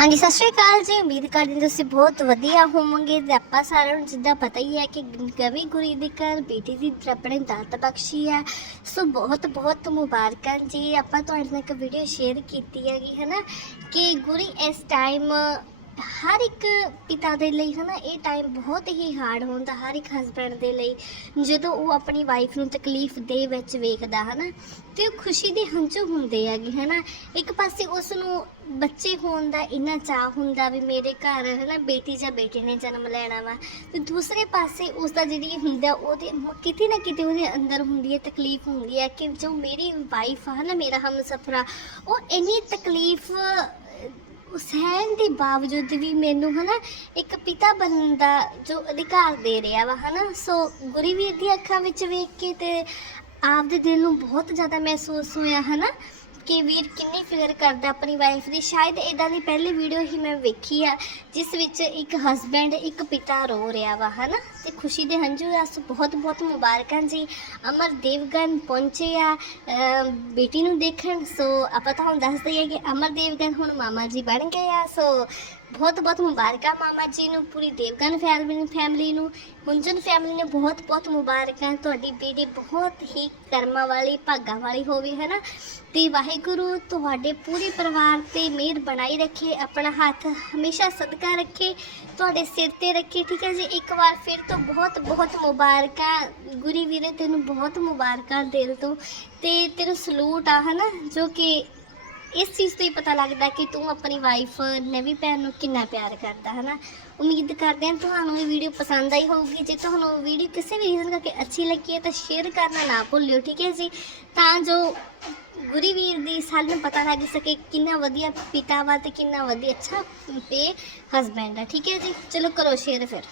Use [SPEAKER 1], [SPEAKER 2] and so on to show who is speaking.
[SPEAKER 1] ਹਾਂਜੀ, ਸਤਿ ਸ਼੍ਰੀ ਅਕਾਲ ਜੀ। ਉਮੀਦ ਕਰਦੇ ਹਾਂ ਤੁਸੀਂ ਬਹੁਤ ਵਧੀਆ ਹੋਵੋਗੇ। ਤੇ ਆਪਾਂ ਸਾਰਿਆਂ ਨੂੰ ਜਿੱਦਾਂ ਪਤਾ ਹੀ ਹੈ ਕਿ ਕਵੀ ਗੁਰੀ ਦੀ ਘਰ ਬੇਟੀ ਦੀ ਆਪਣੇ ਦਾਤ ਬਖਸ਼ੀ ਹੈ। ਸੋ ਬਹੁਤ ਬਹੁਤ ਮੁਬਾਰਕਾਂ ਜੀ। ਆਪਾਂ ਤੁਹਾਡੇ ਨਾਲ ਇੱਕ ਵੀਡੀਓ ਸ਼ੇਅਰ ਕੀਤੀ ਹੈਗੀ ਹੈ ਨਾ ਕਿ ਗੁਰੀ ਇਸ ਟਾਈਮ ਹਰ ਇੱਕ ਪਿਤਾ ਦੇ ਲਈ ਹਨਾ, ਇਹ ਟਾਈਮ ਬਹੁਤ ਹੀ ਹਾਰਡ ਹੁੰਦਾ, ਹਰ ਇੱਕ ਹਸਬੰਡ ਦੇ ਲਈ। ਜਦੋਂ ਉਹ ਆਪਣੀ ਵਾਈਫ ਨੂੰ ਤਕਲੀਫ ਦੇ ਵਿੱਚ ਵੇਖਦਾ ਹਨਾ, ਤੇ ਉਹ ਖੁਸ਼ੀ ਦੇ ਹੰਝੂ ਹੁੰਦੇ ਹੈਗੇ, ਹਨਾ। ਇੱਕ ਪਾਸੇ ਉਸ ਨੂੰ ਬੱਚੇ ਹੋਣ ਦਾ ਇੰਨਾ ਚਾਹ ਹੁੰਦਾ ਵੀ ਮੇਰੇ ਘਰ ਹਨਾ, ਬੇਟੀ ਜਾਂ ਬੇਟੇ ਨੇ ਜਨਮ ਲੈਣਾ ਵਾ। ਤੇ ਦੂਸਰੇ ਪਾਸੇ ਉਸ ਦਾ ਜਿਹੜੀ ਹੁੰਦਾ, ਉਹਦੇ ਕਿਤੇ ਨਾ ਕਿਤੇ ਉਹਦੇ ਅੰਦਰ ਹੁੰਦੀ ਹੈ, ਤਕਲੀਫ ਹੁੰਦੀ ਹੈ ਕਿ ਜੋ ਮੇਰੀ ਵਾਈਫ ਆ ਨਾ ਮੇਰਾ ਹਮਸਫਰਾ ਉਹ ਇੰਨੀ ਤਕਲੀਫ ਸਹਿਣ ਦੇ ਬਾਵਜੂਦ ਵੀ ਮੈਨੂੰ ਹਨਾ ਇੱਕ ਪਿਤਾ ਬਣਨ ਦਾ ਜੋ ਅਧਿਕਾਰ ਦੇ ਰਿਹਾ ਵਾ ਹਨਾ, ਸੋ ਗੁਰੀਵੀਰ ਦੀ ਅੱਖਾਂ ਵਿੱਚ ਵੇਖ ਕੇ ਤੇ ਆਪਦੇ ਦਿਲ ਨੂੰ ਬਹੁਤ ਜ਼ਿਆਦਾ ਮਹਿਸੂਸ ਹੋਇਆ ਹਨਾ। ਕਿ ਵੀਰ ਕਿੰਨੀ ਫਿਕਰ ਕਰਦਾ ਆਪਣੀ ਵਾਈਫ ਦੀ। ਸ਼ਾਇਦ ਇਦਾਂ ਦੀ ਪਹਿਲੀ ਵੀਡੀਓ ਹੀ ਮੈਂ ਵੇਖੀ ਆ, ਜਿਸ ਵਿੱਚ ਇੱਕ ਹਸਬੈਂਡ ਇੱਕ ਪਿਤਾ ਰੋ ਰਿਹਾ ਵਾ, ਹਨਾ? ਤੇ ਖੁਸ਼ੀ ਦੇ ਹੰਝੂ ਆ ਬਹੁਤ ਬਹੁਤ ਮੁਬਾਰਕਾਂ ਜੀ। ਅਮਰ ਦੇਵਗਨ ਪਹੁੰਚੇ ਆ ਬੇਟੀ ਨੂੰ ਦੇਖਣ। ਸੋ ਆਪਾਂ ਤੁਹਾਨੂੰ ਦੱਸ ਦਈਏ ਕਿ ਅਮਰ ਦੇਵਗਨ ਹੁਣ ਮਾਮਾ ਜੀ ਬਣ ਗਏ ਆ। ਸੋ ਬਹੁਤ ਬਹੁਤ ਮੁਬਾਰਕਾਂ ਮਾਮਾ ਜੀ ਨੂੰ, ਪੂਰੀ ਦੇਵਗਨ ਫੈਮਿਲੀ ਫੈਮਿਲੀ ਨੂੰ। ਮੁੰਜਨ ਫੈਮਿਲੀ ਨੂੰ ਬਹੁਤ ਬਹੁਤ ਮੁਬਾਰਕਾਂ। ਤੁਹਾਡੀ ਬੇਟੀ ਬਹੁਤ ਹੀ ਕਰਮਾਂ ਵਾਲੀ, ਭਾਗਾਂ ਵਾਲੀ ਹੋਵੇ ਹੈ ਨਾ ਤੇ ਵਾਹਿਗੁਰੂ ਤੁਹਾਡੇ ਪੂਰੇ ਪਰਿਵਾਰ ਤੇ ਮਿਹਰ ਬਣਾਈ ਰੱਖੇ, ਆਪਣਾ ਹੱਥ ਹਮੇਸ਼ਾ ਸਦਕਾ ਰੱਖੇ, ਤੁਹਾਡੇ ਸਿਰ ਤੇ ਰੱਖੇ, ਠੀਕ ਹੈ ਜੀ? ਇੱਕ ਵਾਰ ਫਿਰ ਤੋਂ ਬਹੁਤ ਬਹੁਤ ਮੁਬਾਰਕਾਂ। ਗੁਰੀ ਵੀਰੇ, ਤੈਨੂੰ ਬਹੁਤ ਮੁਬਾਰਕਾਂ ਦਿਲ ਤੋਂ। ਤੇ ਤੈਨੂੰ ਸਲੂਟ ਆ, ਹਨਾ? ਜੋ ਕਿ ਇਸ ਚੀਜ਼ ਤੋਂ ਹੀ ਪਤਾ ਲੱਗਦਾ ਕਿ ਤੂੰ ਆਪਣੀ ਵਾਈਫ ਨਵੀਂ ਭੈਣ ਨੂੰ ਕਿੰਨਾ ਪਿਆਰ ਕਰਦਾ ਹੈ ਨਾ ਉਮੀਦ ਕਰਦੇ ਹਾਂ ਤੁਹਾਨੂੰ ਇਹ ਵੀਡੀਓ ਪਸੰਦ ਆਈ ਹੋਊਗੀ। ਜੇ ਤੁਹਾਨੂੰ ਵੀਡੀਓ ਕਿਸੇ ਵੀ ਰੀਜ਼ਨ ਕਰਕੇ ਅੱਛੀ ਲੱਗੀ ਹੈ ਤਾਂ ਸ਼ੇਅਰ ਕਰਨਾ ਨਾ ਭੁੱਲਿਓ, ਠੀਕ ਹੈ ਜੀ? ਤਾਂ ਜੋ ਗੁਰੀ ਵੀਰ ਦੀ ਸਾਲ ਨੂੰ ਪਤਾ ਲੱਗ ਸਕੇ ਕਿੰਨਾ ਵਧੀਆ ਪਿਤਾ ਵਾ ਤੇ ਕਿੰਨਾ ਵਧੀਆ ਅੱਛਾ ਤੇ ਹਸਬੈਂਡ ਆ ਠੀਕ ਹੈ ਜੀ? ਚਲੋ ਕਰੋ ਸ਼ੇਅਰ ਫਿਰ।